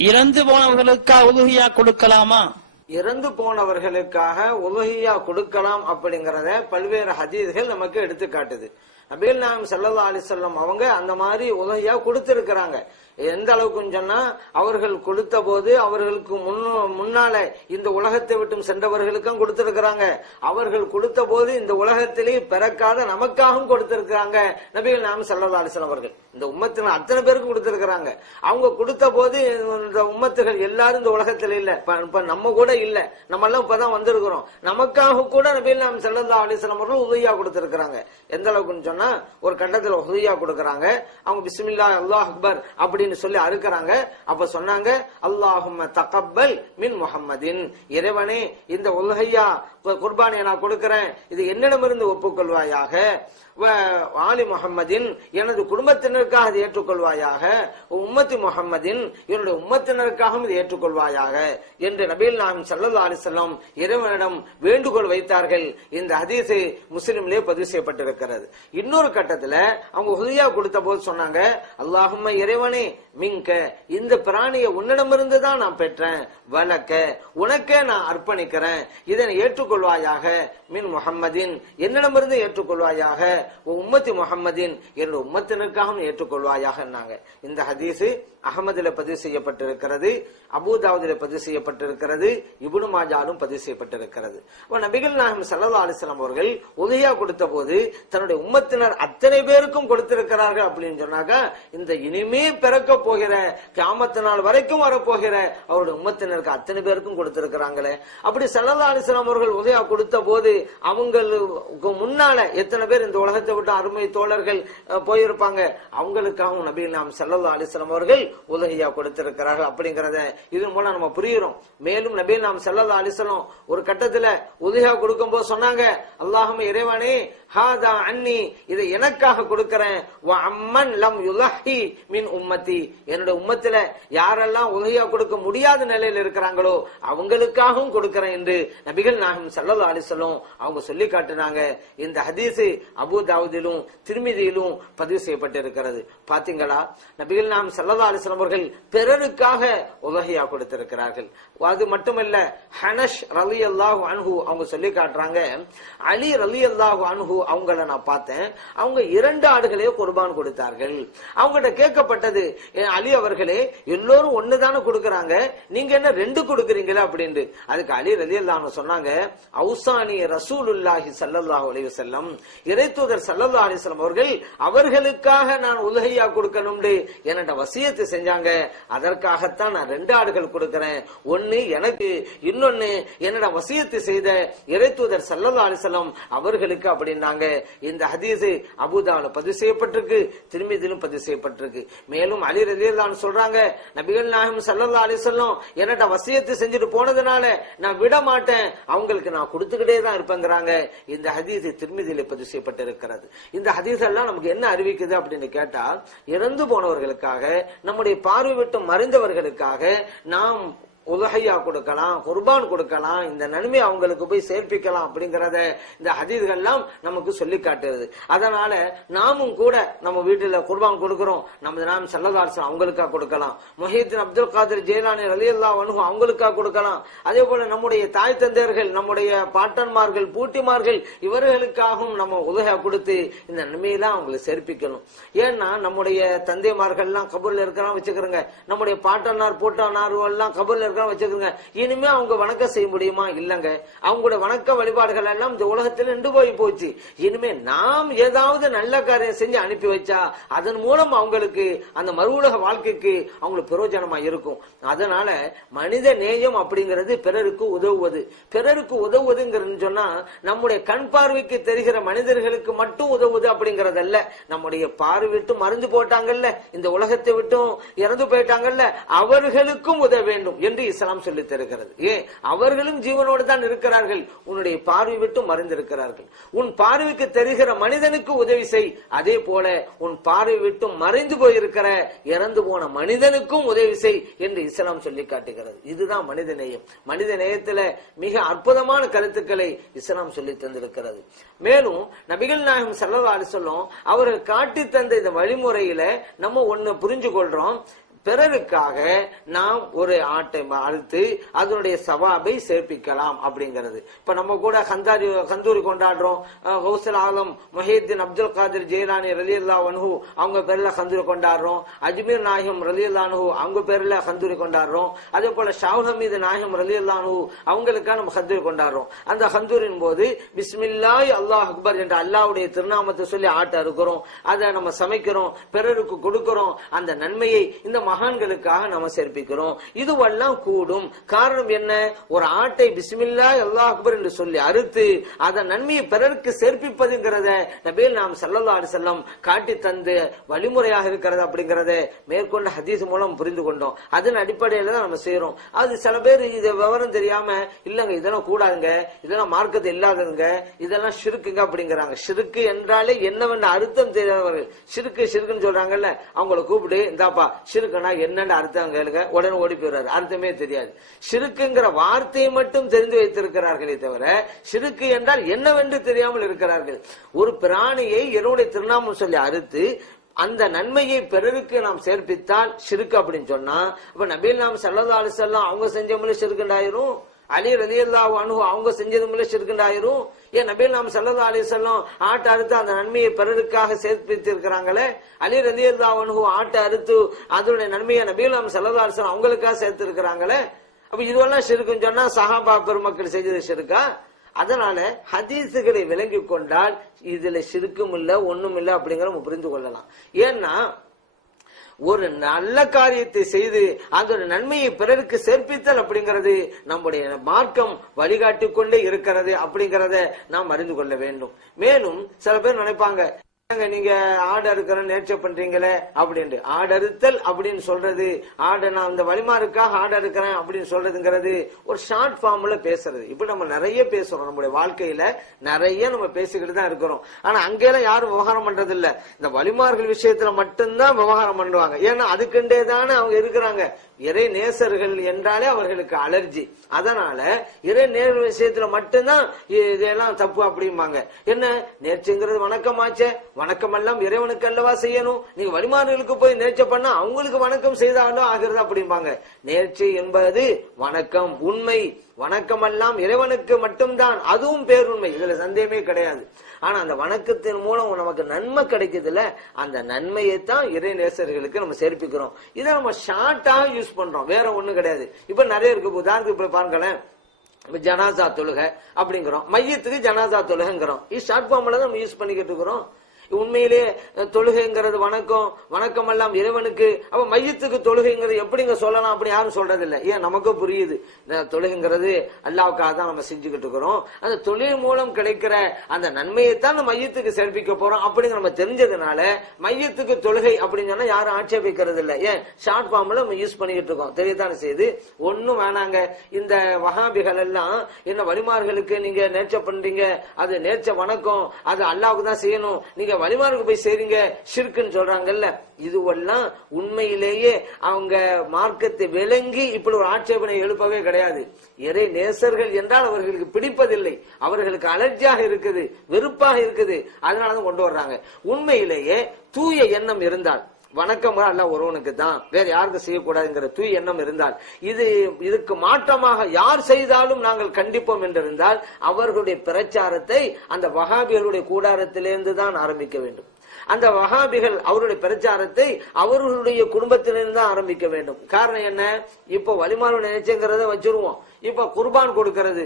இறந்து போனவர்களுக்கா உலுஹியா கொடுக்கலாமா? இறந்து போனவர்களுக்காக உலுஹியா கொடுக்கலாம் அப்படிங்கறத பல்வேறு ஹதீஸ்கள் நமக்கு எடுத்து காட்டுது. நபிகள் நாயகம் ஸல்லல்லாஹு அலைஹி வஸல்லம் அவங்க அந்த மாதிரி உலுஹியா கொடுத்திருக்கிறாங்க. எந்த அளவுக்கு சொன்னா, அவர்கள் கொடுத்த போது அவர்களுக்கு முன்னால இந்த உலகத்தை விட்டும் சென்றவர்களுக்கும் கொடுத்திருக்கிறாங்க. அவர்கள் கொடுத்த போது இந்த உலகத்திலே பிறக்காத நமக்காகவும் கொடுத்திருக்கிறாங்க நபிகள் நாயகம் ஸல்லல்லாஹு அலைஹி வஸல்லம் அவர்கள். இந்த உம்மத்தின் அத்தனை பேருக்கு கொடுத்திருக்கிறாங்க. அவங்க கொடுத்த போது இந்த உம்மத்துகள் எல்லாரும் இந்த உலகத்துல இல்ல, இப்ப நம்ம கூட இல்ல, நம்ம எல்லாம் இப்பதான் வந்திருக்கிறோம். நமக்காக கூட நபிகள் நாயகம் ஸல்லல்லாஹு அலைஹி வஸல்லம் அவர்கள் உதவியா கொடுத்திருக்கிறாங்க. எந்த அளவுக்குன்னு சொன்னா, ஒரு கட்டத்துல உதவியா கொடுக்கறாங்க. அவங்க பிஸ்மில்லாஹ் அல்லாஹ் அக்பர் அப்படின்னு சொல்லி அறுக்கறாங்க. அப்ப சொன்னாங்க, அல்லாஹும்ம தகப்பல் மின் முஹம்மதின், இறைவனே இந்த உல்ஹியா குர்பானியை நான் கொடுக்கிறேன், இது என்னிடமிருந்து ஒப்புக்கொள்வாயாக. ஆலி முஹம்மதின், எனது குடும்பத்தினருக்காக இதை ஏற்றுக்கொள்வாயாக. உம்மத்தி முஹம்மதின், என்னுடைய உம்மத்தினருக்காகவும் இதை ஏற்றுக்கொள்வாயாக என்று நபிகள் நாயகம் ஸல்லல்லாஹு அலைஹி வஸல்லம் இறைவனிடம் வேண்டுகோள் வைத்தார்கள். இந்த ஹதீஸ் முஸ்லிம்லயே பதிவு செய்யப்பட்டிருக்கிறது. இன்னொரு கட்டத்துல அவங்க உதவியா கொடுத்த போது சொன்னாங்க, அல்லாஹும்ம இறைவனே மின்க, இந்த பிராணியை உன்னிடமிருந்து தான் நான் பெற்றேன், வலக்க உனக்கே நான் அர்ப்பணிக்கிறேன், இதனை ஏற்றுக்கொள்வாயாக. மின் முஹம்மதின், என்னிடமிருந்து ஏற்றுக்கொள்வாயாக. உம்மத்தி முஹம்மதின், என்னுடைய உம்மத்தினருக்காகவும் ஏற்றுக்கொள்வாயாக. இந்த ஹதீஸ் அகமதுல பதிவு செய்யப்பட்டிருக்கிறது, அபூதாவுதில பதிவு செய்யப்பட்டிருக்கிறது, இப்னு மாஜாலும் பதிவு செய்யப்பட்டிருக்கிறது. நபிகள் நாயகம் ஸல்லல்லாஹு அலைஹி வஸல்லம் அவர்கள் உதவியா கொடுத்த போது தன்னுடைய உம்மத்தினர் அத்தனை பேருக்கும் கொடுத்திருக்கிறார்கள் அப்படின்னு சொன்னாக்க, இந்த இனிமே பிறக்க போகிற கியாமத் நாள் வரைக்கும் வரப்போகிற அவருடைய உம்மத்தினருக்கு அத்தனை பேருக்கும் கொடுத்திருக்கிறாங்களே. அப்படி ஸல்லல்லாஹு அலைஹி வஸல்லம் அவர்கள் உதவியா கொடுத்த போது அவங்களுக்கு முன்னால எத்தனை பேர் இந்த உலகத்தை விட்டு அருமை தோழர்கள் போயிருப்பாங்க, அவங்களுக்காகவும் நபிகள் நாயகம் ஸல்லல்லாஹு அலைஹி வஸல்லம் அவர்கள் உதவியா கொடுத்திருக்கிறார்கள் அப்படிங்கறத இதன் மூலம் நம்ம புரிகிறோம். மேலும் நபிகள் நாயகம் ஸல்லல்லாஹு அலைஹி வஸல்லம் ஒரு கட்டத்துல உதவியா கொடுக்கும் போது சொன்னாங்க, அல்லாஹும்ம இறைவனே ஹாதா அன்னி, இதை எனக்காக கொடுக்கிறேன், வ அம்மன் லம் யுலஹி மின் உம்மத்தி, என்னோட உம்மத்தில யாரெல்லாம் உதவியா கொடுக்க முடியாத நிலையில் இருக்கிறாங்களோ அவங்களுக்காகவும் கொடுக்கிறேன் என்று நபிகள் நாயகம் ஸல்லல்லாஹு அலைஹி வஸல்லம் அவங்க சொல்லி காட்டினாங்க. இந்த ஹதீஸ் அபூதாவுதிலும் திர்மிதியிலும் பதிவு செய்யப்பட்டிருக்கிறது. பாத்தீங்களா, நபிகள் நாயகம் ஸல்லல்லாஹு அலைஹி வஸல்லம் அவர்கள் பிறருக்காக உதவியா கொடுத்திருக்கிறார்கள். அது மட்டுமல்ல, ஹனஷ் ரலியல்லாஹு அன்ஹு அவங்க சொல்லி காட்டுறாங்க, அலி ரலியல்லாஹு அன்ஹு அவங்கள நான் பார்த்தேன், அவங்க 2 ஆடுகளே குர்பான் கொடுத்தார்கள். அவங்ககிட்ட கேட்கப்பட்டது, அலி அவர்களே எல்லோரும் ஒண்ணுதானே கொடுக்கறாங்க, நீங்க என்ன 2 கொடுக்கறீங்களா அப்படின்னு. அதுக்கு அலி ரலியல்லாஹு அன்ஹு சொன்னாங்க, அவுசானி ரசூலுல்லாஹி ஸல்லல்லாஹு அலைஹி வஸல்லம், இறைத்தூதர் ஸல்லல்லாஹு அலைஹி வஸல்லம் அவர்கள் அவர்களுக்காக நான் உலஹியா கொடுக்கணும்னு என்னோட வசியத்து செஞ்சாங்க, அதற்காகத்தான் நான் 2 ஆடுகள் கொடுக்கிறேன், ஒன்னு எனக்கு, இன்னொன்னு என்னோட வசியத்து செய்த இறைத்தூதர் ஸல்லல்லாஹு அலைஹி வஸல்லம் அவர்களுக்கு அப்படின்னாங்க. இந்த ஹதீஸ் அபூதாவுல பதிவு செய்யப்பட்டிருக்கு, திர்மிதியிலும் பதிவு செய்யப்பட்டிருக்கு. மேலும் அலி ரலியல்லாஹு அன்ஹு சொல்றாங்க, நபிகள் நாயகம் ஸல்லல்லாஹு அலைஹி வஸல்லம் என்னோட வசியத்து செஞ்சுட்டு போனதுனால நான் விட மாட்டேன், அவங்களுக்கு நான் கொடுத்துக்கிட்டே தான் இருப்பேங்கிறாங்க. இந்த ஹதீஸ் திர்மிதியில பதிவு செய்யப்பட்டிருக்கிறது. இந்த ஹதீஸ் எல்லாம் நமக்கு என்ன அறிவிக்குது அப்படின்னு கேட்டா, இறந்து போனவர்களுக்காக, நம்முடைய பார்வை விட்டு மறைந்தவர்களுக்காக நாம் உலஹியா கொடுக்கலாம், குர்பான் கொடுக்கலாம், இந்த நன்மை அவங்களுக்கு போய் சேர்ப்பிக்கலாம் அப்படிங்கறத இந்த ஹதீஸ்கள்லாம் நமக்கு சொல்லி காட்டுறது. அதனால நாமும் கூட நம்ம வீட்டுல குர்பான் கொடுக்கிறோம், நமது நாம ஸல்லல்லாஹு அலைஹி வஸல்லம் அவங்களுக்காக கொடுக்கலாம், முஹிதீன் அப்துல் காதிர் ஜீலானி ரலியல்லாஹு அன்ஹு அவங்களுக்காக கொடுக்கலாம். அதே போல நம்முடைய தாய் தந்தையர்கள், நம்முடைய பாட்டன்மார்கள், பூட்டிமார்கள் இவர்களுக்காகவும் நம்ம உலஹியா கொடுத்து இந்த நன்மையெல்லாம் அவங்களுக்கு சேர்ப்பிக்கணும். ஏன்னா நம்முடைய தந்தைமார்கள் எல்லாம் கபூர்ல இருக்கிறான் வச்சுக்கிறோங்க, நம்முடைய பாட்டனார் பூட்டானார் எல்லாம் கபூர்ல வச்சுக்கோங்க, இனிமே அவங்க வணக்கம் செய்ய முடியுமா? இல்லங்க. அவங்களோட வணக்க வழிபாடுகள் எல்லாம் இந்த உலகத்தில் நின்று போய் போச்சு. இனிமே நாம் ஏதாவது நல்ல காரியம் செஞ்சு அனுப்பி வச்சா அதன் மூலம் அவங்களுக்கு அந்த மறு உலக வாழ்க்கைக்கு அவங்களுக்கு பிரயோஜனமா இருக்கும். அதனால மனித நேயம் அப்படிங்கிறது பிறருக்கு உதவுவது. பிறருக்கு உதவுவதுங்கிறது சொன்னா நம்முடைய கண் பார்வைக்கு தெரிகிற மனிதர்களுக்கு மட்டும் உதவுவது அப்படிங்கறதல்ல, நம்முடைய பார்வை விட்டு மறைஞ்சு போட்டாங்கல்ல, இந்த உலகத்தை விட்டும் இறந்து போயிட்டாங்கல்ல, அவர்களுக்கும் உதவ வேண்டும் என்று இஸ்லாம் சொல்லி தருகிறது. ஏன்? அவர்களும் ஜீவனோடு தான் இருக்கிறார்கள், உன்னுடைய பார்வை விட்டு மறைந்திருக்கிறார்கள். உன் பார்வைக்கு தெரிகிற மனிதனுக்கு உதவி செய், அதே போல உன் பார்வை விட்டு மறைந்து போயிருக்கிற இறந்து போன மனிதனுக்கும் உதவி செய் என்று இஸ்லாம் சொல்லி காட்டுகிறது. இதுதான் மனித நேயம். மனித நேயத்துல மிக அற்புதமான கருத்துக்களை இஸ்லாம் சொல்லி தந்திருக்கிறது. மேலும் நபிகள் நாயகம் ஸல்லல்லாஹு அலைஹி வஸல்லம் அவர்கள் காட்டி தந்த இந்த வழிமுறையில நம்ம ஒண்ணு புரிஞ்சு கொள்றோம், பிறருக்காக நாம் ஒரு ஆட்டை அறுத்து அதனுடைய சவாபை சேர்ப்பிக்கலாம் அப்படிங்கிறது. இப்ப நம்ம கூட கந்தூரி கொண்டாடுறோம். கௌசல் ஆலம் முஹியுத்தீன் அப்துல் காதிர் ஜெயிலானி ரலியல்லாஹு அன்ஹு அவங்க பேர்ல கந்தூரி கொண்டாடுறோம். அஜ்மீர் நாயகம் ரலியல்லாஹு அன்ஹு அவங்க பேர்ல கந்தூரி கொண்டாடுறோம். அதே போல ஷாவுல் ஹமீது நாயகம் ரலியல்லாஹு அன்ஹு அவங்களுக்காக நம்ம கந்தூரி கொண்டாடுறோம். அந்த கந்தூரின் போது பிஸ்மில்லாஹி அல்லாஹ் அக்பர் என்ற அல்லாஹ்வுடைய திருநாமத்தை சொல்லி ஆட்டை அறுக்கிறோம். அதை நம்ம சமைக்கிறோம், பிறருக்கு கொடுக்கிறோம். அந்த நன்மையை இந்த மகான்களுக்காக நம்ம சேர்ப்பிக்கிறோம். இதுவெல்லாம் கூடும். காரணம் என்ன? ஒரு ஆட்டை பிஸ்மில்லாஹி அல்லாஹ் அக்பர் என்று சொல்லி அறுத்து அதன் நன்மையை பிறருக்கு சேர்ப்பிப்பதுங்கிறத நபிகள் நாம் ஸல்லல்லாஹு அலைஹி வஸல்லம் காட்டி தந்து வழிமுறையாக இருக்கிறது அப்படிங்கறத மேற்கொண்ட ஹதீஸ் மூலம் புரிந்து கொண்டோம். அதன் அடிப்படையில தான் நம்ம செய்யறோம். அது சில பேர் இது விவரம் தெரியாம இல்லங்க இதெல்லாம் கூடாதுங்க, இதெல்லாம் மார்க்கத்தை இல்லாததுங்க, இதெல்லாம் ஷிர்க்குங்க அப்படிங்கிறாங்க. ஷிர்க்கு என்றாலே என்னவென்ற அர்த்தம் தெரியாதவர்கள் ஷிர்க்குன்னு சொல்றாங்கல்ல, அவங்களை கூப்பிட்டு இந்தாப்பா ஷிர்க்குனா என்னன்னு அர்த்தம் கேளுங்க, உடனே ஓடி போயிடுறாரு. அர்த்தமே தெரியாது. ஷிர்க்குங்கிற வார்த்தையை மட்டும் தெரிந்து வைத்திருக்கிறார்களே தவிர ஷிர்க்கு என்றால் என்னவென்று தெரியாமல் இருக்கிறார்கள். ஒரு பிராணியை என்னுடைய திருநாமம் சொல்லி அறுத்து அந்த நன்மையை பிறருக்கு நாம் சேர்ப்பித்தால் ஷிர்க் அப்படின்னு சொன்னா, அப்ப நபிகள் நாம் ஸல்லல்லாஹு அலைஹி வஸல்லம் அவங்க செஞ்ச ஷிர்க்குண்டாயிரும், அலி ரலியல்லாஹு அன்ஹு அவங்க செஞ்சது ஷிர்க்குண்டாயிரும். ஏன் நபிகள் நாம் ஸல்லல்லாஹு அலைஹி வஸல்லம் ஆட்டை அறுத்து அந்த நன்மையை பிறருக்காக சேர்ப்பித்து இருக்கிறாங்களே, அலி ரலியல்லாஹு அன்ஹு ஆட்டை அறுத்து அதனுடைய நன்மையை நபிகள் நாம் ஸல்லல்லாஹு அலைஹி வஸல்லம் அவங்களுக்காக சேர்த்து இருக்கிறாங்களே. அப்ப இதுவெல்லாம் ஷிர்க்குன்னு சொன்னா சஹாபா பெருமக்கள் செஞ்சது ஷிர்க்கா? அதனால ஹதீசுகளை விளங்கி கொண்டால் இதுல ஷிர்க்கும் இல்ல ஒண்ணும் இல்ல அப்படிங்கிற நம்ம புரிந்து கொள்ளலாம். ஏன்னா ஒரு நல்ல காரியத்தை செய்து அதோட நன்மையை பிறருக்கு சேர்ப்பித்தல் அப்படிங்கிறது நம்முடைய மார்க்கம் வழிகாட்டி கொண்டே இருக்கிறது அப்படிங்கறத நாம் அறிந்து கொள்ள வேண்டும். மேலும் சில பேர் நினைப்பாங்க, நீங்க ஆடு அறுக்கிற நேர்ச்சை பண்றீங்களே அப்படின்ட்டு. ஆடு அறுத்தல் அப்படின்னு சொல்றது, ஆடு நான் இந்த வழிமாருக்காக ஆடு அறுக்கிறேன் அப்படின்னு சொல்றதுங்கிறது ஒரு ஷார்ட் ஃபார்ம்ல பேசுறது. இப்ப நம்ம நிறைய பேசுறோம், நம்முடைய வாழ்க்கையில நிறைய நம்ம பேசிக்கிட்டு தான் இருக்கிறோம். ஆனா அங்கெல்லாம் யாரும் விவகாரம் பண்றது இல்ல. இந்த வழிமார்கள் விஷயத்துல மட்டும்தான் விவகாரம் பண்ணுவாங்க. ஏன்னா அதுக்குண்டே தானே அவங்க இருக்கிறாங்க. இறை நேசர்கள் என்றாலே அவர்களுக்கு அலர்ஜி. அதனால இறை நேர் விஷயத்துல மட்டும்தான் இதெல்லாம் தப்பு அப்படிம்பாங்க. என்ன நேர்ச்சிங்கிறது வணக்கமாச்சே, வணக்கம் எல்லாம் இறைவனுக்கு அல்லவா செய்யணும், நீங்க வழிமாறுகளுக்கு போய் நேர்ச்சை பண்ணா அவங்களுக்கு வணக்கம் செய்தாலும் ஆகிறது அப்படிம்பாங்க. நேர்ச்சி என்பது வணக்கம், உண்மை. வணக்கம் எல்லாம் இறைவனுக்கு மட்டும்தான், அதுவும் பேருண்மை, இதுல சந்தேகமே கிடையாது. ஆனா அந்த வணக்கத்தின் மூலம் நமக்கு நன்மை கிடைக்குதுல, அந்த நன்மையை தான் இறை நேசர்களுக்கு நம்ம சேர்ப்பிக்கிறோம். இதை நம்ம ஷார்ட்டா யூஸ் பண்றோம், வேற ஒண்ணும் கிடையாது. இப்ப நிறைய இருக்கு. உதாரணத்துக்கு இப்ப பாருங்களேன், ஜனாசா தொழுகை அப்படிங்கிறோம், மையத்துக்கு ஜனாசா தொழுகைங்கிறோம். இது ஷார்ட் ஃபார்ம்ல தான் நம்ம யூஸ் பண்ணிக்கிட்டு இருக்கிறோம். உண்மையிலேயே தொழுகைங்கிறது வணக்கம், வணக்கம் எல்லாம் இறைவனுக்கு. அப்ப மையத்துக்கு தொழுகைங்கிறது எப்படிங்க சொல்லலாம் அப்படி யாரும் சொல்றது இல்லை. ஏன் நமக்கு புரியுது, தொழுகைங்கிறது அல்லாவுக்காக தான் நம்ம செஞ்சுக்கிட்டு இருக்கிறோம். அந்த தொழில் மூலம் கிடைக்கிற அந்த நன்மையை தான் நம்ம மையத்துக்கு சேர்ப்பிக்க போறோம் அப்படிங்கிற நம்ம தெரிஞ்சதுனால மையத்துக்கு தொழுகை அப்படின்னு சொன்னா யாரும் ஆட்சேபிக்கிறது இல்லை. ஏன் ஷார்ட் ஃபார்ம்ல நம்ம யூஸ் பண்ணிக்கிட்டு இருக்கோம். தெரியத்தானே செய்து. ஒன்னும் வேணாங்க. இந்த வஹாபிகள் எல்லாம் என்ன வழிமார்களுக்கு நீங்க நேர்ச்சை பண்றீங்க, அது நேர்ச்சை வணக்கம், அது அல்லாவுக்கு தான் செய்யணும், நீங்க வழிமாருக்கு போய் செய்றீங்க ஷிர்க்குன்னு சொல்றாங்கல்ல, இதுவெல்லாம் உண்மையிலேயே அவங்க மார்க்கத்தை விளங்கி இப்படி ஒரு ஆட்சேபனை எழுப்பவே கிடையாது. இறை நேசர்கள் என்றால் அவர்களுக்கு பிடிப்பதில்லை, அவர்களுக்கு அலர்ஜியாக இருக்குது, வெறுப்பாக இருக்குது, அதனாலதான் கொண்டு வர்றாங்க. உண்மையிலேயே தூய எண்ணம் இருந்தால், வணக்கம் அல்ல ஒருவனுக்கு தான், வேற யாருக்கு செய்யக்கூடாதுங்கிற தூய எண்ணம் இருந்தால், இதுக்கு மாற்றமாக யார் செய்தாலும் நாங்கள் கண்டிப்போம் என்றிருந்தால் அவர்களுடைய பிரச்சாரத்தை அந்த வஹாபிகளுடைய கூடாரத்திலிருந்து தான் ஆரம்பிக்க வேண்டும். அந்த வஹாபிகள் அவருடைய பிரச்சாரத்தை அவர்களுடைய குடும்பத்திலிருந்து தான் ஆரம்பிக்க வேண்டும். காரணம் என்ன? இப்போ வழிமாறு நினைச்சுங்கிறத வச்சிருவோம். இப்ப குர்பான் கொடுக்கறது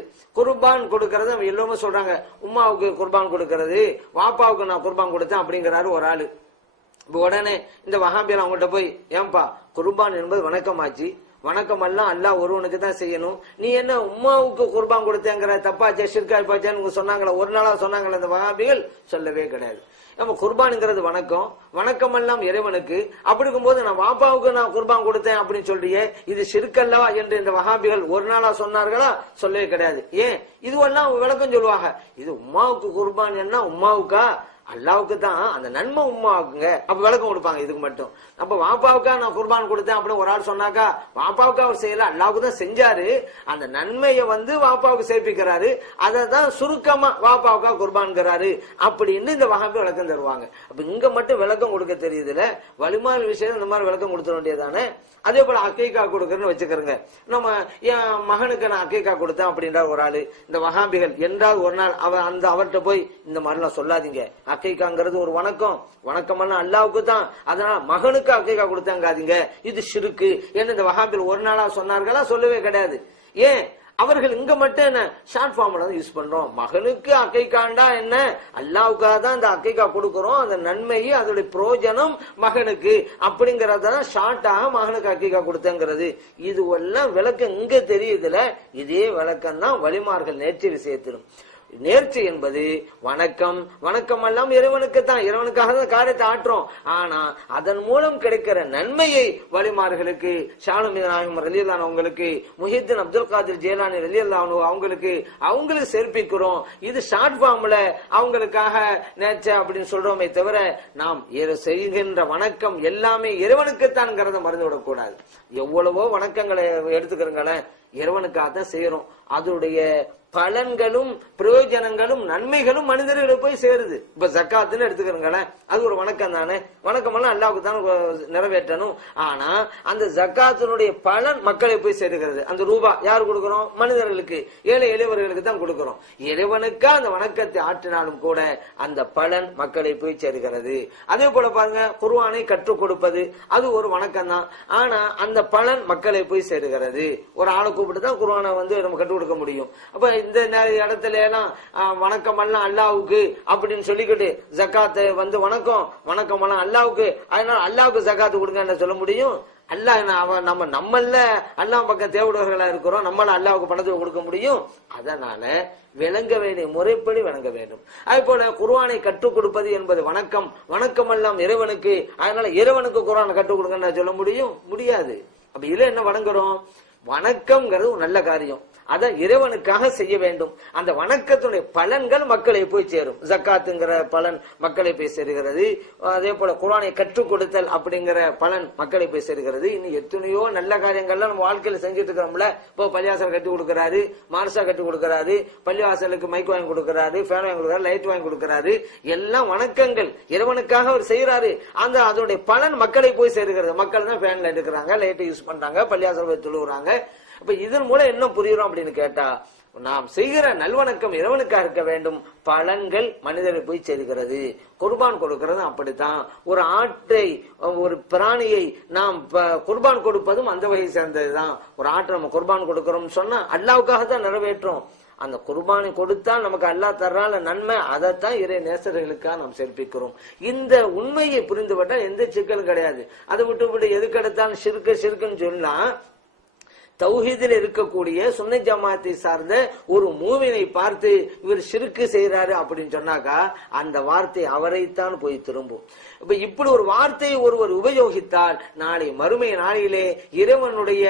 அவங்க எல்லாமே சொல்றாங்க, உம்மாவுக்கு குர்பான் கொடுக்கறது, வாப்பாவுக்கு நான் குர்பான் கொடுத்தேன் அப்படிங்கிறாரு ஒரு ஆளு. உடனே இந்த வஹாபியல் அவங்கள்ட்ட போய், ஏன்பா குர்பான் என்பது வணக்கமாச்சு, வணக்கம் எல்லாம் அல்லாஹ் ஒருவனுக்கு தான் செய்யணும், நீ என்ன உம்மாவுக்கு குர்பான் கொடுத்தேங்கிற, தப்பாச்சே ஷிர்கா பாச்சான்னு சொன்னாங்களா? ஒரு நாளா சொன்னாங்களா இந்த வஹாபிகள்? சொல்லவே கிடையாது. நம்ம குர்பானுங்கிறது வணக்கம், வணக்கம் எல்லாம் இறைவனுக்கு. அப்படி இருக்கும்போது நான் வாப்பாவுக்கு நான் குர்பான் கொடுத்தேன் அப்படின்னு சொல்றியே, இது ஷிர்கல்லவா என்று இந்த வஹாபிகள் ஒரு நாளா சொன்னார்களா? சொல்லவே கிடையாது. ஏன்? இதுவெல்லாம் விளக்கம் சொல்லுவாங்க. இது உம்மாவுக்கு குர்பான் என்ன, உம்மாவுக்கா அல்லாவுக்கு தான் அந்த நன்மை உம்மாவுக்குங்க. அப்ப விளக்கம் கொடுப்பாங்க இதுக்கு மட்டும். அப்ப வாப்பாவுக்கா நான் குர்பான் கொடுத்தேன் அப்படின்னு ஒரு ஆள் சொன்னாக்கா, வாப்பாவுக்கு அவர் செய்யல, அல்லாவுக்கு தான் செஞ்சாரு. அந்த நன்மையை வாப்பாவுக்கு சேர்ப்பிக்கிறாரு. அதை தான் சுருக்கமா வாப்பாவுக்கா குர்பான்கிறாரு அப்படின்னு இந்த வஹாபி விளக்கம் தருவாங்க. அப்ப இங்க மட்டும் விளக்கம் கொடுக்க தெரியுதுல, வலிமார் விஷயம் இந்த மாதிரி விளக்கம் கொடுத்துட வேண்டியதானே. அதே போல அக்கீகா கொடுக்கறன்னு வச்சுக்கிறேங்க. நம்ம என் மகனுக்கு நான் அக்கீகா கொடுத்தேன் அப்படின்ற ஒரு ஆளு, இந்த வஹாபிகள் என்றால் ஒரு நாள் அவர்கிட்ட போய் இந்த மாதிரிலாம் சொல்லாதீங்க, அக்கீகாங்கிறது ஒரு வணக்கம், வணக்கம்னா அல்லாவுக்கு தான், அதனால மகனுக்கு அக்கீகா கொடுத்தாங்காதீங்க, இது ஷிர்கு என்று இந்த வஹாபிகள் ஒரு நாளா சொன்னார்களா? சொல்லவே கிடையாது. ஏன் அவர்கள் இங்க மட்டும் என்ன ஷார்ட் ஃபார்ம்ல தான் யூஸ் பண்றோம். மகனுக்கு அக்கைக்காண்டா என்ன, அல்லாவுக்காக தான் அந்த அக்கைக்கா கொடுக்கிறோம், அந்த நன்மையை அதோட பிரயோஜனம் மகனுக்கு அப்படிங்கறதான் ஷார்ட்டாக மகனுக்கு அக்கைக்கா கொடுத்தங்கிறது. இது எல்லாம் விளக்கம் இங்க தெரியுதுல. இதே விளக்கம் தான் வலிமார்கள் நேர்ச்சி விஷயத்திலும். நேர்ச்சி என்பது வணக்கம், வணக்கம் எல்லாம் இறைவனுக்கு தான், இறைவனுக்காக தான் காரியத்தை ஆற்றுறோம். ஆனா அதன் மூலம் கிடைக்கிற நன்மையை வலிமார்களுக்கு, ஷானுமி நாயகம் ரலியல்லாஹு அவங்களுக்கு, முஹித்தீன் அப்துல் காதிர் ஜீலானி ரலியல்லாஹு அவங்களுக்கு சேர்ப்பிக்கிறோம். இது ஷார்ட் ஃபார்ம்ல அவங்களுக்காக நேர்ச்சி அப்படின்னு சொல்றோமே தவிர, நாம் செய்கின்ற வணக்கம் எல்லாமே இறைவனுக்குத்தான்ங்கிறத மறந்து விடக்கூடாது. எவ்வளவோ வணக்கங்களை எடுத்துக்கிறங்களேன், இறைவனுக்காக தான் செய்யறோம். அதனுடைய பலன்களும் பிரயோஜனங்களும் நன்மைகளும் மனிதர்களை போய் சேருது. இப்ப ஜக்காத்துன்னு எடுத்துக்கிறங்களேன், அது ஒரு வணக்கம் தானே. வணக்கம் எல்லாம் அல்லாஹ்வுக்கு தான் நிறைவேற்றணும். ஆனா அந்த ஜக்காத்தினுடைய பலன் மக்களை போய் சேருகிறது. அந்த ரூபா யார் கொடுக்கிறோம்? மனிதர்களுக்கு, ஏழை எளியவர்களுக்கு தான் கொடுக்கிறோம். இறைவனுக்கா அந்த வணக்கத்தை ஆற்றினாலும் கூட அந்த பலன் மக்களை போய் சேருகிறது. அதே போல பாருங்க, குர்ஆனை கற்றுக் கொடுப்பது அது ஒரு வணக்கம் தான். ஆனா அந்த பலன் மக்களை போய் சேருகிறது. ஒரு ஆளை கூப்பிட்டு தான் குர்ஆனை நம்ம கற்றுக் கொடுக்க முடியும். அப்ப இந்த இடத்துல எல்லாம் வணக்கம் எல்லாம் அல்லாவுக்கு அப்படின்னு சொல்லிக்கிட்டு ஜக்காத்தை வணக்கம், வணக்கம் எல்லாம் அல்லாவுக்கு, அதனால அல்லாவுக்கு ஜக்காத்து கொடுங்க சொல்ல முடியும்? அல்லாஹ் நம்மள அல்லாஹ் பக்கம் தேவையுடையவர்களா இருக்கிறோம், நம்மள அல்லாவுக்கு பணத்தை கொடுக்க முடியும்? அதனால விளங்க வேண்டிய முறைப்படி விளங்க வேண்டும். அதே போல குர்ஆனை கற்றுக் கொடுப்பது என்பது வணக்கம், வணக்கம் எல்லாம் இறைவனுக்கு, அதனால இறைவனுக்கு குர்ஆனை கற்றுக் கொடுங்க சொல்ல முடியும்? முடியாது. அப்ப இதுல என்ன வணங்குறோம்? வணக்கம்ங்கிறது ஒரு நல்ல காரியம், அதை இறைவனுக்காக செய்ய வேண்டும். அந்த வணக்கத்துடைய பலன்கள் மக்களை போய் சேரும். ஜக்காத்துங்கிற பலன் மக்களை போய் சேருகிறது. அதே போல குர்ஆனை கற்றுக் கொடுத்தல் அப்படிங்கிற பலன் மக்களை போய் சேருகிறது. இன்னும் எத்தனையோ நல்ல காரியங்கள்லாம் நம்ம வாழ்க்கையில செஞ்சுட்டு இருக்கிறோம்ல. இப்போ பள்ளிவாசல் கட்டி கொடுக்கிறாரு, மார்சா கட்டி கொடுக்கிறாரு, பள்ளிவாசலுக்கு மைக் வாங்கி கொடுக்கிறாரு, ஃபேன் வாங்கி கொடுக்கிறாரு, லைட் வாங்கி கொடுக்கிறாரு. எல்லாம் வணக்கங்கள், இறைவனுக்காக அவர் செய்யறாரு. அதனுடைய பலன் மக்களை போய் சேருகிறது. மக்கள் தான் ஃபேன்ல எடுக்கிறாங்க, லைட்டை யூஸ் பண்றாங்க, பள்ளிவாசல் போய் தொழுகிறாங்க. அப்ப இதன் மூலம் என்ன புரியுறோம் அப்படின்னு கேட்டா, நாம் செய்கிற நல்வணக்கம் இறைவனுக்காக இருக்க வேண்டும், பலன்கள் மனிதனை போய் சேர்கிறது. குர்பான் கொடுக்கிறது அப்படித்தான். ஒரு ஆட்டை, ஒரு பிராணியை நாம் குர்பான் கொடுப்பதும் அந்த வகையை சேர்ந்ததுதான். ஒரு ஆட்டை நம்ம குர்பான் கொடுக்கிறோம் சொன்னா அல்லாவுக்காக தான் நிறைவேற்றோம். அந்த குர்பானை கொடுத்தா நமக்கு அல்லாஹ் தர்றால நன்மை, அதைத்தான் இறை நேசர்களுக்காக நாம் சேர்ப்பிக்கிறோம். இந்த உண்மையை புரிந்து விட்டால் எந்த சிக்கலும் கிடையாது. அதை விட்டு எதுக்கு எடுத்தாலும் ஷிர்க்குன்னு சொல்லலாம். தௌஹீதில் இருக்கக்கூடிய சுன்னி ஜமாத்தை சார்ந்த ஒரு மூவினை பார்த்து இவர் ஷிர்க்கு செய்யறாரு அப்படின்னு சொன்னாக்கா அந்த வார்த்தை அவரைத்தான் போய் திரும்பும். இப்ப இப்படி ஒரு வார்த்தையை ஒருவர் உபயோகித்தால் நாளை மறுமை நாளிலே இறைவனுடைய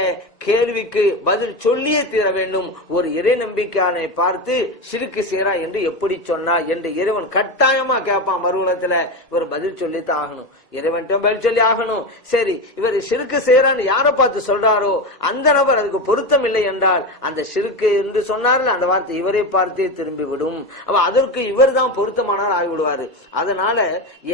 கேள்விக்கு பதில் சொல்லியே தீர வேண்டும். ஒரு இறை நம்பிக்கையானை பார்த்து ஷிர்க்கு செய்யறா என்று எப்படி சொன்னா என்று இறைவன் கட்டாயமா கேட்பான். மறுவலத்துல இவர் பதில் சொல்லித்தான் ஆகணும், இறைவன் பதில் சொல்லி ஆகணும். சரி, இவர் ஷிர்க்கு செய்யறான்னு யாரை பார்த்து சொல்றாரோ அந்த நபர் அதுக்கு பொருத்தம் இல்லை என்றால் அந்த ஷிர்க்கு என்று சொன்னார்கள் அந்த வார்த்தை இவரை பார்த்தே திரும்பி விடும். அப்ப அதற்கு இவர் தான் பொருத்தமானார் ஆகிவிடுவாரு. அதனால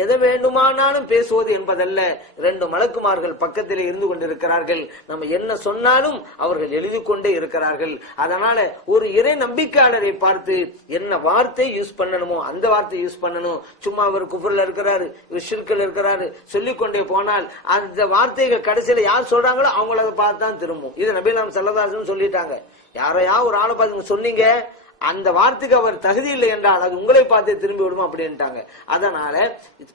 எதை வேண்டுமானாலும் பேசுவது என்பதல்ல. 2 மலக்குமார்கள் பக்கத்திலே இருந்து கொண்டிருக்கிறார்கள். நம்ம என்ன சொன்னாலும் அவர்கள் எழுதி கொண்டே இருக்கிறார்கள். அதனால ஒரு இறை நம்பிக்கையாளரை பார்த்து என்ன வார்த்தை யூஸ் பண்ணணுமோ அந்த வார்த்தை யூஸ் பண்ணணும். சும்மா அவர் குஃப்ர்ல இருக்கிறாரு, இவர் ஷிர்க்ல இருக்கிறாரு சொல்லிக்கொண்டே போனால் அந்த வார்த்தைகள் கடைசியில யார் சொல்றாங்களோ அவங்கள அதை பார்த்து தான் திரும்பும். இது நபி ஸல்லல்லாஹு அலைஹி வஸல்லம் சொல்லிட்டாங்க. யாரையா ஒரு ஆளை பார்த்து சொன்னீங்க அந்த வார்த்தைக்கு அவர் தகுதி இல்லை என்றால் அது உங்களை பார்த்து திரும்பி விடும் அப்படின்ட்டாங்க. அதனால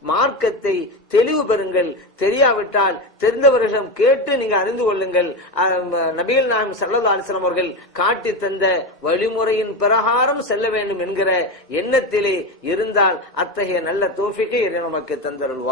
மார்க்கத்தை தெளிவு பெறுங்கள். தெரியாவிட்டால் தெரிந்தவர்களிடம் கேட்டு நீங்க அறிந்து கொள்ளுங்கள். நபிகள் நாயகம் ஸல்லல்லாஹு அலைஹி வஸல்லம் அவர்கள் காட்டி தந்த வழிமுறையின் பிரகாரம் செல்ல வேண்டும் என்கிற எண்ணத்திலே இருந்தால் அத்தகைய நல்ல தௌஃபீகை நமக்கு தந்தருள்வார்.